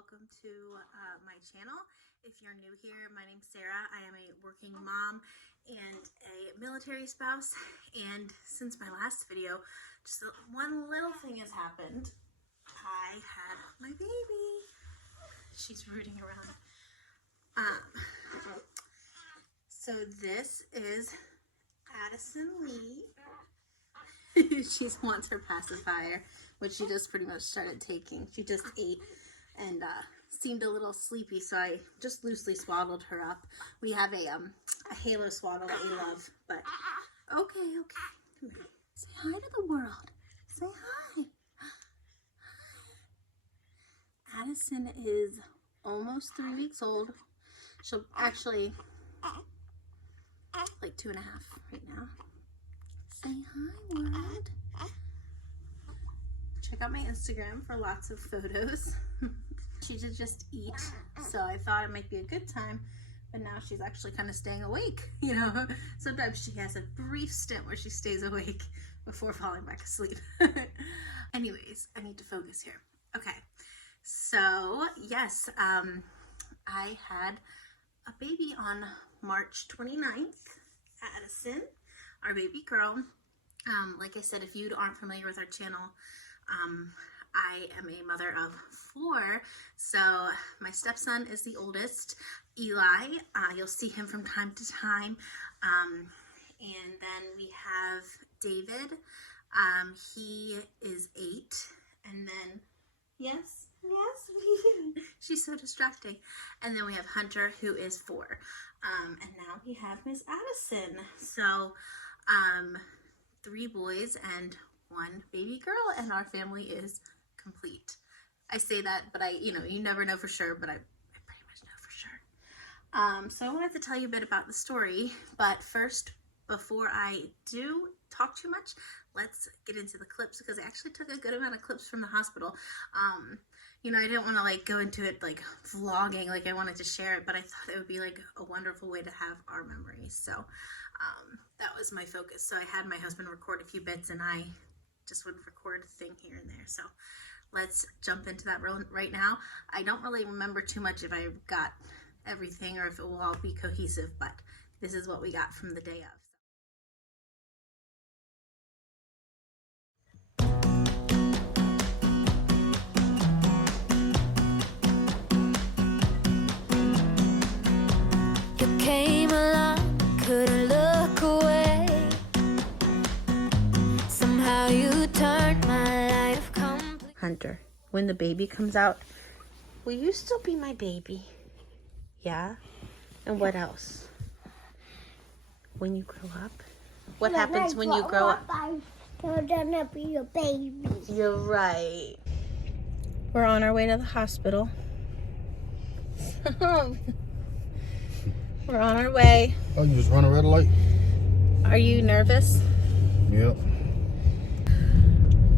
welcome to my channel. If you're new here, my name's Sarah. I am a working mom and a military spouse, and since my last video, just one little thing has happened. I had my baby. She's rooting around. So this is Addison Lee. She wants her pacifier, which she just pretty much started taking. She just ate and seemed a little sleepy, so I just loosely swaddled her up. We have a halo swaddle that we love, but okay. Come here. Say hi to the world. Say hi. Addison is almost 3 weeks old. She'll actually like 2.5 right now. Say hi, world. Check out my Instagram for lots of photos. She did just eat, so I thought it might be a good time, but now she's actually kind of staying awake. You know, sometimes she has a brief stint where she stays awake before falling back asleep. Anyways, I need to focus here. Okay, so yes, I had a baby on March 29th, Addison, our baby girl. Like I said, if you aren't familiar with our channel, I am a mother of 4. So my stepson is the oldest, Eli. You'll see him from time to time. And then we have David. He is 8. And then, yes, she's so distracting. And then we have Hunter, who is 4. And now we have Miss Addison. So 3 boys and 1 baby girl, and our family is complete. I say that, but you never know for sure, but I pretty much know for sure. So I wanted to tell you a bit about the story, but first, before I do talk too much, let's get into the clips, because I actually took a good amount of clips from the hospital. I didn't want to like go into it like vlogging, like I wanted to share it, but I thought it would be like a wonderful way to have our memories. So that was my focus. So I had my husband record a few bits, and I just would record a thing here and there. So let's jump into that right now. I don't really remember too much if I got everything or if it will all be cohesive, but this is what we got from the day of. Couldn't look away. Somehow you turned my life complete. Hunter, when the baby comes out, will you still be my baby? Yeah? And what else? When you grow up? What happens when you grow up? I'm gonna be a baby. You're right. We're on our way to the hospital. We're on our way. Oh, you just run a red light? Are you nervous? Yep.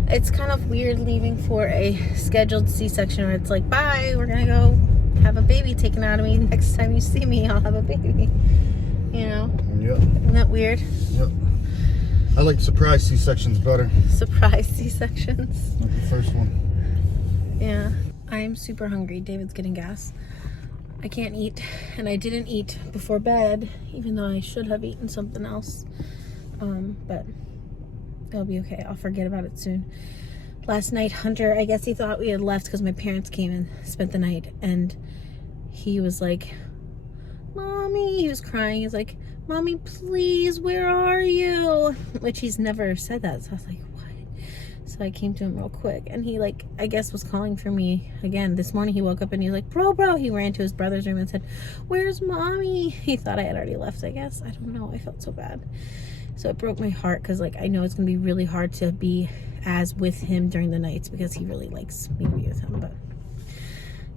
It's kind of weird leaving for a scheduled C-section where it's like, bye, we're gonna go have a baby taken out of me. Next time you see me, I'll have a baby. You know? Yep. Isn't that weird? Yep. I like surprise C-sections better. Surprise C-sections. Like the first one. Yeah. I am super hungry. David's getting gas. I can't eat, and I didn't eat before bed, even though I should have eaten something else. But it'll be okay. I'll forget about it soon. Last night, Hunter, I guess he thought we had left because my parents came and spent the night, and he was like, Mommy, he was crying. He's like, Mommy, please, where are you? Which he's never said that, so I was like, what? So I came to him real quick, and he like, I guess was calling for me again. This morning he woke up and he was like, bro. He ran to his brother's room and said, where's Mommy? He thought I had already left, I guess. I don't know. I felt so bad. So it broke my heart, because like I know it's gonna be really hard to be as with him during the nights, because he really likes me to be with him. But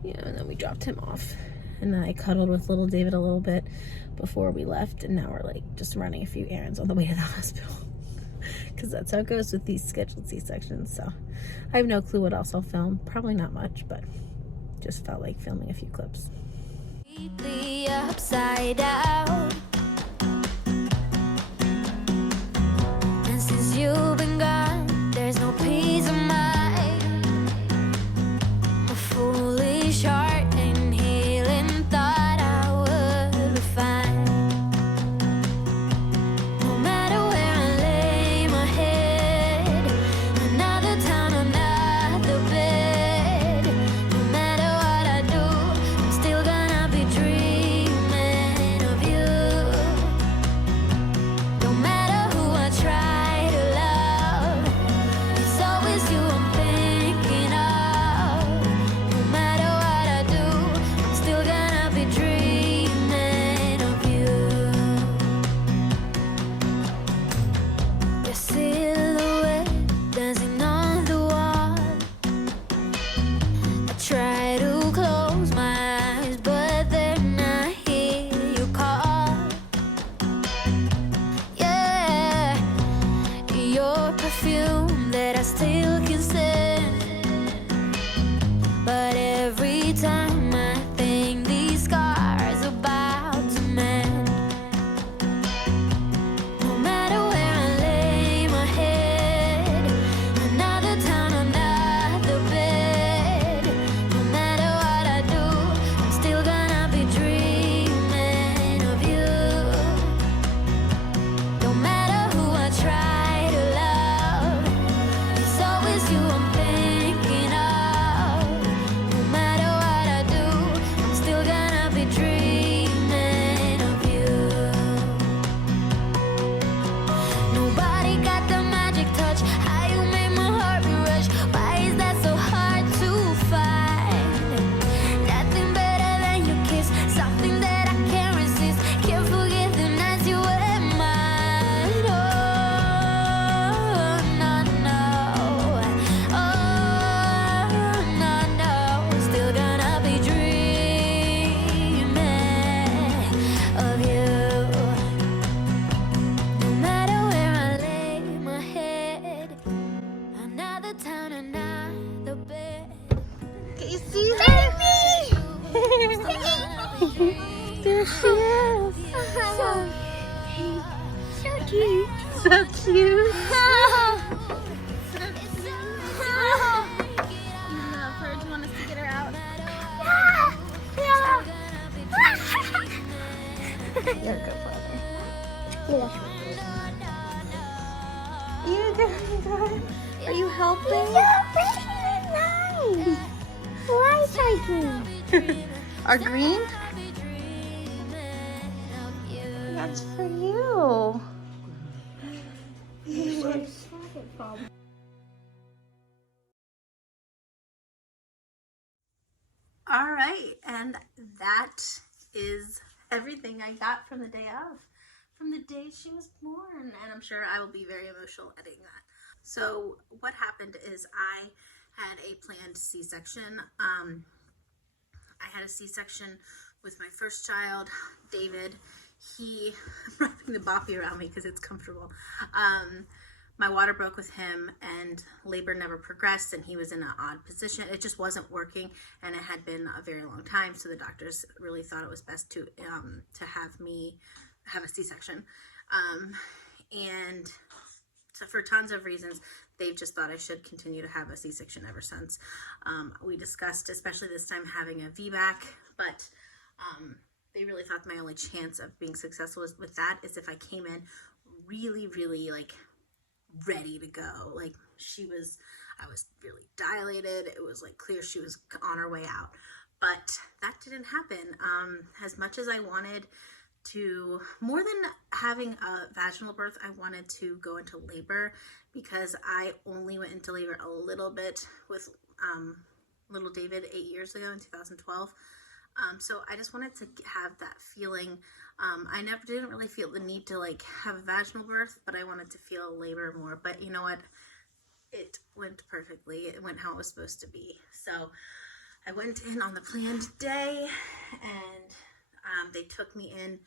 yeah, and then we dropped him off, and then I cuddled with little David a little bit before we left, and now we're like just running a few errands on the way to the hospital. Because that's how it goes with these scheduled C-sections. So I have no clue what else I'll film. Probably not much, but just felt like filming a few clips. Deeply upside down. And since you've been gone, there's no peace of mind. A foolish heart. your perfume that I still can stand. But every time I think these scars are about to mend, no matter where I lay my head, another town, another bed. No matter what I do, I'm still gonna be dreaming of you. No matter who I try to love, it's always you I'm thinking of. No matter what I do, I'm still gonna be dreaming of you. Nobody got the magic touch. How you make my heart rush? Why is that so hard to find? Nothing better than your kiss, something that I can't resist. Can't forget the nights you were mine. Oh, no, no. Oh, no, no. Still gonna be dreaming of you. No matter where I lay my head, another town, another bed. Casey, baby! There she is. So cute. So cute. You love her. Do you want us to get her out? You're a good brother. You doing good? Are you helping? Why cycling? Are green? That's for you. All right, and that is everything I got from the day of, from the day she was born, and I'm sure I will be very emotional editing that. So what happened is I had a planned C-section. I had a C-section with my first child, David. I'm wrapping the boppy around me because it's comfortable. My water broke with him, and labor never progressed, and he was in an odd position. It just wasn't working, and it had been a very long time, so the doctors really thought it was best to have me have a C-section. And so for tons of reasons, they've just thought I should continue to have a C-section ever since. We discussed, especially this time, having a VBAC, but they really thought my only chance of being successful with that is if I came in really, really like ready to go. Like I was really dilated. It was like clear she was on her way out, but that didn't happen. As much as I wanted to, more than having a vaginal birth, I wanted to go into labor, because I only went into labor a little bit with little David 8 years ago in 2012. So I just wanted to have that feeling. I didn't really feel the need to like have a vaginal birth, but I wanted to feel labor more. But you know what? It went perfectly. It went how it was supposed to be. So I went in on the planned day, and they took me in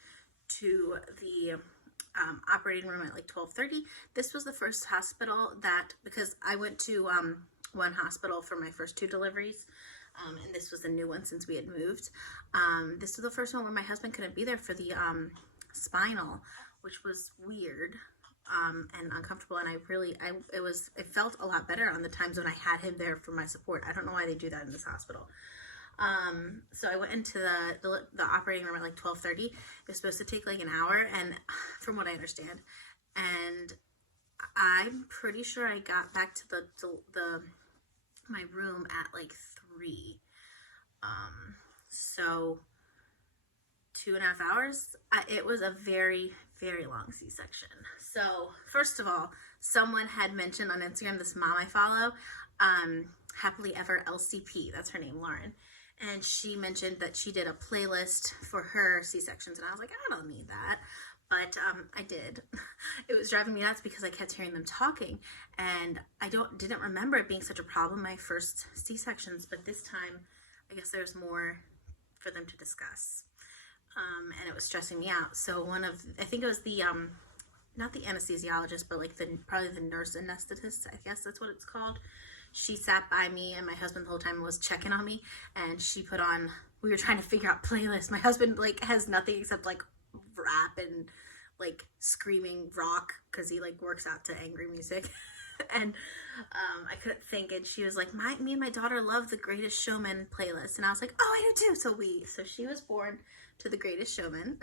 to the operating room at like 12:30. This was the first hospital that, because I went to one hospital for my first 2 deliveries, and this was a new one since we had moved. This was the first one where my husband couldn't be there for the spinal, which was weird and uncomfortable. And it felt a lot better on the times when I had him there for my support. I don't know why they do that in this hospital. So I went into the operating room at like 12:30. It was supposed to take like an hour, and from what I understand, and I'm pretty sure I got back to my room at like 3. So 2.5 hours. It was a very, very long C-section. So first of all, someone had mentioned on Instagram, this mom I follow, Happily Ever LCP, that's her name, Lauren. And she mentioned that she did a playlist for her C-sections, and I was like, I don't need that. But I did. It was driving me nuts because I kept hearing them talking, and I didn't remember it being such a problem my first C-sections, but this time I guess there's more for them to discuss, and it was stressing me out. So I think it was the not the anesthesiologist, but like probably the nurse anesthetist, I guess that's what it's called. She sat by me, and my husband the whole time was checking on me, and she put on, we were trying to figure out playlists. My husband like has nothing except like rap and like screaming rock, because he like works out to angry music. And I couldn't think, and she was like, me and my daughter love the Greatest Showman playlist, and I was like, oh, I do too. So she was born to the Greatest Showman,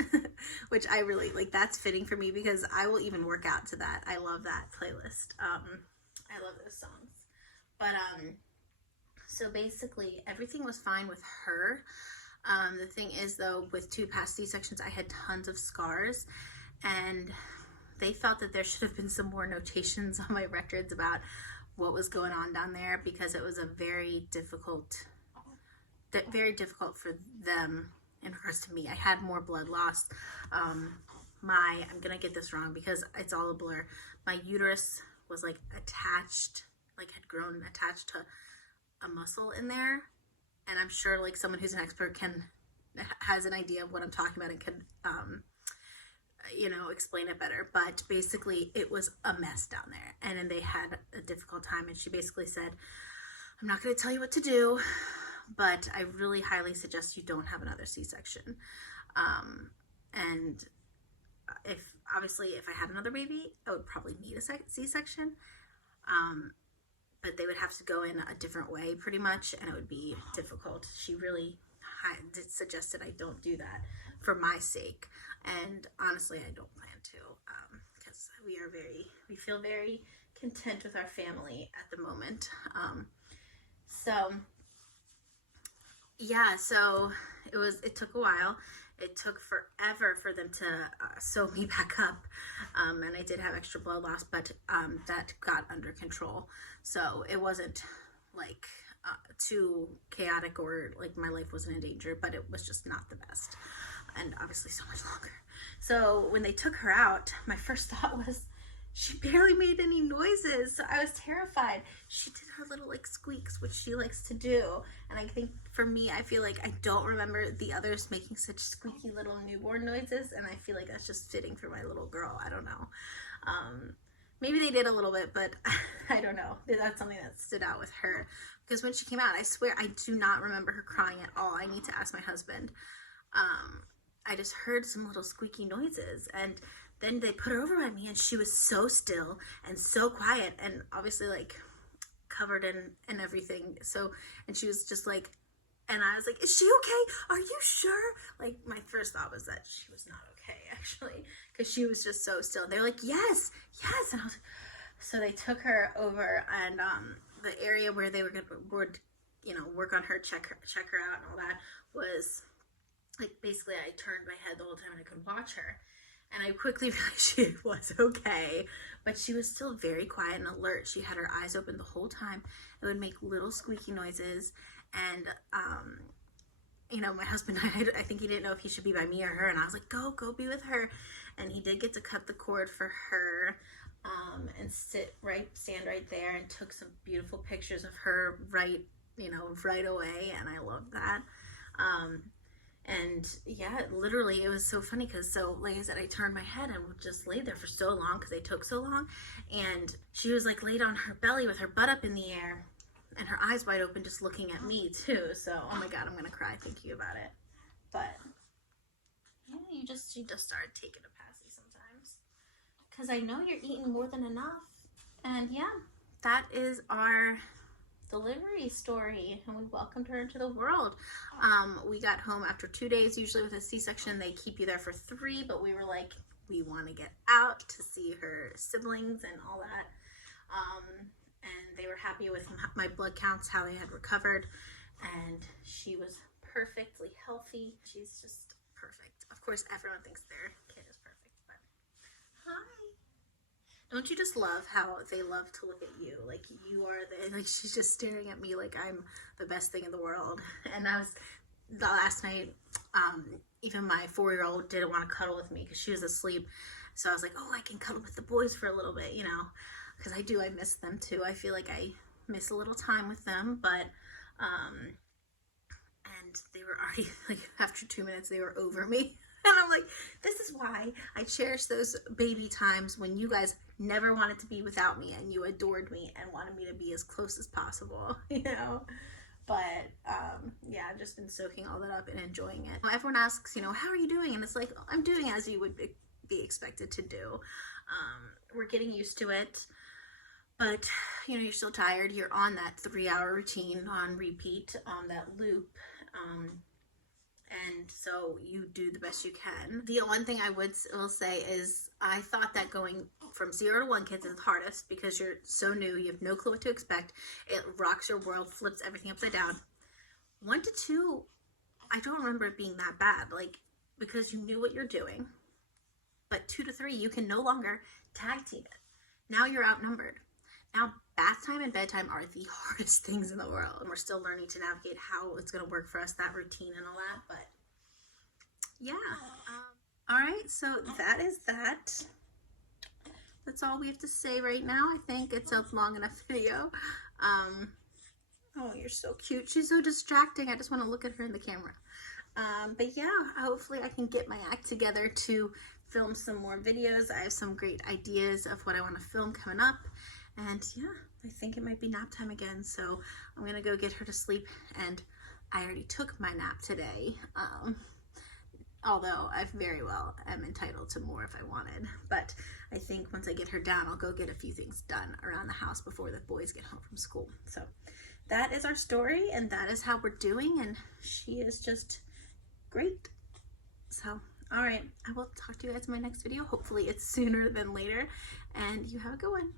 which I really like. That's fitting for me because I will even work out to that. I love that playlist. I love those songs. But so basically everything was fine with her. The thing is though, with 2 past C-sections, I had tons of scars, and they felt that there should have been some more notations on my records about what was going on down there, because it was a very difficult for them in regards to me. I had more blood loss. I'm gonna get this wrong because it's all a blur. My uterus was like attached, like had grown attached to a muscle in there, and I'm sure like someone who's an expert has an idea of what I'm talking about and can explain it better. But basically it was a mess down there, and then they had a difficult time, and she basically said, I'm not going to tell you what to do, but I really highly suggest you don't have another C-section. And if I had another baby, I would probably need a C-section. But they would have to go in a different way pretty much, and it would be difficult. She really suggested I don't do that for my sake. And honestly, I don't plan to, because we feel very content with our family at the moment. So it took a while. It took forever for them to sew me back up, and I did have extra blood loss, but that got under control. So it wasn't like too chaotic, or like my life wasn't in danger, but it was just not the best, and obviously so much longer. So when they took her out, my first thought was, she barely made any noises, so I was terrified. She did her little like squeaks, which she likes to do, and I think for me, I feel like I don't remember the others making such squeaky little newborn noises, and I feel like that's just fitting for my little girl. I don't know. Maybe they did a little bit, but I don't know. That's something that stood out with her, because when she came out, I swear I do not remember her crying at all. I need to ask my husband. I just heard some little squeaky noises, and then they put her over by me, and she was so still and so quiet, and obviously like covered in everything. So, and she was just like, and I was like, is she okay? Are you sure? Like, my first thought was that she was not okay, actually, because she was just so still. They're like, yes. And I was, so they took her over, and the area where they would work on her, check her out and all that, was like, basically I turned my head the whole time and I couldn't watch her. And I quickly realized she was okay, but she was still very quiet and alert. She had her eyes open the whole time. It would make little squeaky noises. And, my husband, I think he didn't know if he should be by me or her. And I was like, go be with her. And he did get to cut the cord for her, and stand right there, and took some beautiful pictures of her right away. And I loved that. And yeah, literally it was so funny, because like I said, I turned my head and just laid there for so long because they took so long, and she was like laid on her belly with her butt up in the air and her eyes wide open, just looking at me too. So, oh my God, I'm gonna cry thinking about it. But yeah, you just start taking a passy sometimes, because I know you're eating more than enough. And yeah, that is our delivery story, and we welcomed her into the world. We got home after 2 days. Usually with a C-section they keep you there for 3, but we were like, we want to get out to see her siblings and all that. And they were happy with my blood counts, how they had recovered, and she was perfectly healthy. She's just perfect. Of course, everyone thinks their kid is perfect, but hi. Don't you just love how they love to look at you? Like, you are like, she's just staring at me like I'm the best thing in the world. And the last night, even my 4-year-old didn't want to cuddle with me because she was asleep. So I was like, oh, I can cuddle with the boys for a little bit, because I miss them too. I feel like I miss a little time with them, but, and they were already, like, after 2 minutes, they were over me. I'm like, this is why I cherish those baby times when you guys never wanted to be without me and you adored me and wanted me to be as close as possible, you know? But yeah, I've just been soaking all that up and enjoying it. Everyone asks, you know, how are you doing? And it's like, I'm doing as you would be expected to do. We're getting used to it, but you know, you're still tired. You're on that 3-hour routine on repeat, on that loop. And so you do the best you can. The one thing I will say is I thought that going from 0 to 1 kids is the hardest because you're so new. You have no clue what to expect. It rocks your world, flips everything upside down. 1 to 2, I don't remember it being that bad, like, because you knew what you're doing. But 2 to 3, you can no longer tag team it. Now you're outnumbered. Now bath time and bedtime are the hardest things in the world. And we're still learning to navigate how it's going to work for us, that routine and all that. But yeah. All right, so that is that. That's all we have to say right now. I think it's a long enough video. Oh, you're so cute. She's so distracting. I just want to look at her in the camera. But yeah, hopefully I can get my act together to film some more videos. I have some great ideas of what I want to film coming up. And yeah, I think it might be nap time again. So I'm going to go get her to sleep. And I already took my nap today. Although I very well am entitled to more if I wanted. But I think once I get her down, I'll go get a few things done around the house before the boys get home from school. So that is our story, and that is how we're doing, and she is just great. So, all right, I will talk to you guys in my next video. Hopefully it's sooner than later, and you have a good one.